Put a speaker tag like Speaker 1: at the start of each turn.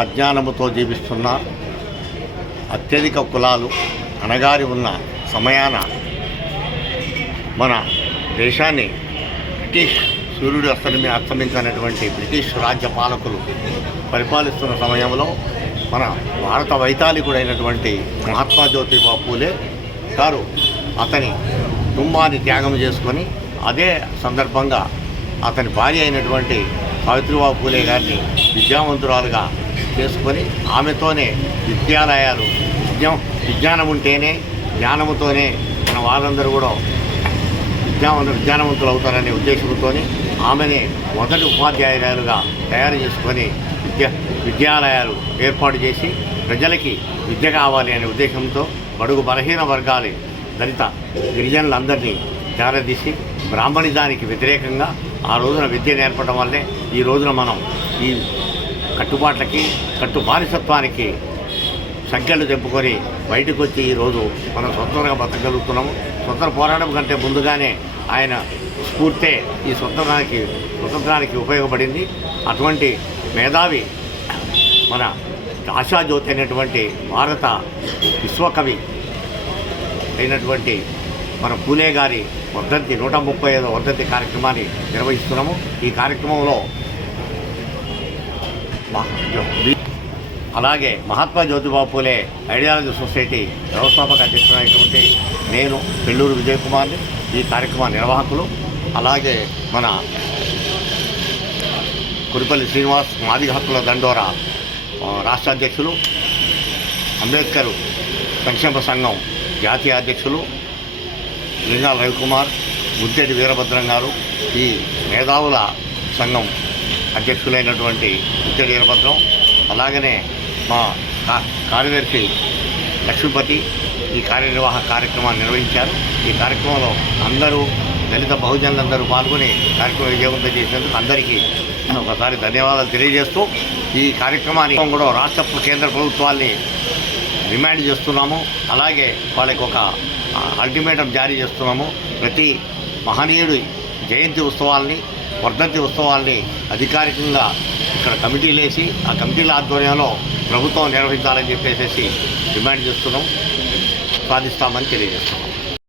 Speaker 1: అజ్ఞానముతో జీవిస్తున్న అత్యధిక కులాలు అణగారి ఉన్న సమయాన మన దేశాన్ని బ్రిటిష్ సూర్యుడు అస్తమి అస్తమించినటువంటి బ్రిటిష్ రాజ్య పాలకులు పరిపాలిస్తున్న సమయంలో మన భారత వైతాళికుడైనటువంటి మహాత్మా జ్యోతిబా పూలే గారు అతని కుటుంబాన్ని త్యాగం చేసుకొని అదే సందర్భంగా అతని భార్య అయినటువంటి సావిత్రిబాబు పూలే గారిని విద్యావంతురాలుగా చేసుకొని ఆమెతోనే విద్యాలయాలు విద్యం విజ్ఞానం ఉంటేనే జ్ఞానముతోనే మన వాళ్ళందరూ కూడా విద్యావంతులు విజ్ఞానవంతులు అవుతారనే ఉద్దేశంతో ఆమెనే మొదటి ఉపాధ్యాయురాలుగా తయారు చేసుకొని విద్య విద్యాలయాలు ఏర్పాటు చేసి ప్రజలకి విద్య కావాలి అనే ఉద్దేశంతో బడుగు బలహీన వర్గాలు దళిత గిరిజనులందరినీ చేరదీసి బ్రాహ్మణిజానికి వ్యతిరేకంగా ఆ రోజున విద్య నేర్పడం వల్లే ఈ రోజున మనం ఈ కట్టుబాట్లకి కట్టు బానిసత్వానికి సంఖ్యలు తెంపుకొని బయటకు వచ్చి ఈరోజు మనం స్వతంత్రంగా బతకగలుగుతున్నాము. స్వతంత్ర పోరాటం కంటే ముందుగానే ఆయన స్ఫూర్తే ఈ స్వతంత్రానికి స్వతంత్రానికి ఉపయోగపడింది. అటువంటి మేధావి మన ఆశాజ్యోతి అయినటువంటి భారత విశ్వకవి అయినటువంటి మన పూలే గారి వర్ధంతి నూట ముప్పై ఐదో వర్ధంతి కార్యక్రమాన్ని నిర్వహిస్తున్నాము. ఈ కార్యక్రమంలో అలాగే మహాత్మా జ్యోతిబాబు పూలే ఐడియాలజీ సొసైటీ వ్యవస్థాపక అధ్యక్షుడైనటువంటి నేను పెళ్ళూరు విజయ్ కుమార్ని ఈ కార్యక్రమ నిర్వాహకులు అలాగే మన కురిపల్లి శ్రీనివాస్ మాదిగ హక్కుల దండోరా రాష్ట్ర అధ్యక్షులు అంబేద్కర్ సంక్షేమ సంఘం జాతీయ అధ్యక్షులు లింగాల రవికుమార్ ముద్దెడి వీరభద్రం గారు ఈ మేధావుల సంఘం అధ్యక్షులైనటువంటి ముద్దెడి వీరభద్రం అలాగనే మా కా- కార్యదర్శి లక్ష్మీపతి ఈ కార్యనిర్వాహక కార్యక్రమాన్ని నిర్వహించారు. ఈ కార్యక్రమంలో అందరూ దళిత బహుజనులందరూ పాల్గొని కార్యక్రమం విజయవంతం చేసినందుకు అందరికీ ఒకసారి ధన్యవాదాలు తెలియజేస్తూ ఈ కార్యక్రమాన్ని కూడా రాష్ట్ర కేంద్ర ప్రభుత్వాల్ని డిమాండ్ చేస్తున్నాము. అలాగే వాళ్ళకి ఒక అల్టిమేటం జారీ చేస్తున్నాము. ప్రతి మహనీయుడి జయంతి ఉత్సవాల్ని వర్ధంతి ఉత్సవాల్ని అధికారికంగా ఇక్కడ కమిటీలు వేసి ఆ కమిటీల ఆధ్వర్యంలో ప్రభుత్వం నిర్వహించాలని చెప్పేసి డిమాండ్ చేస్తున్నాం. సాధిస్తామని తెలియజేస్తున్నాం.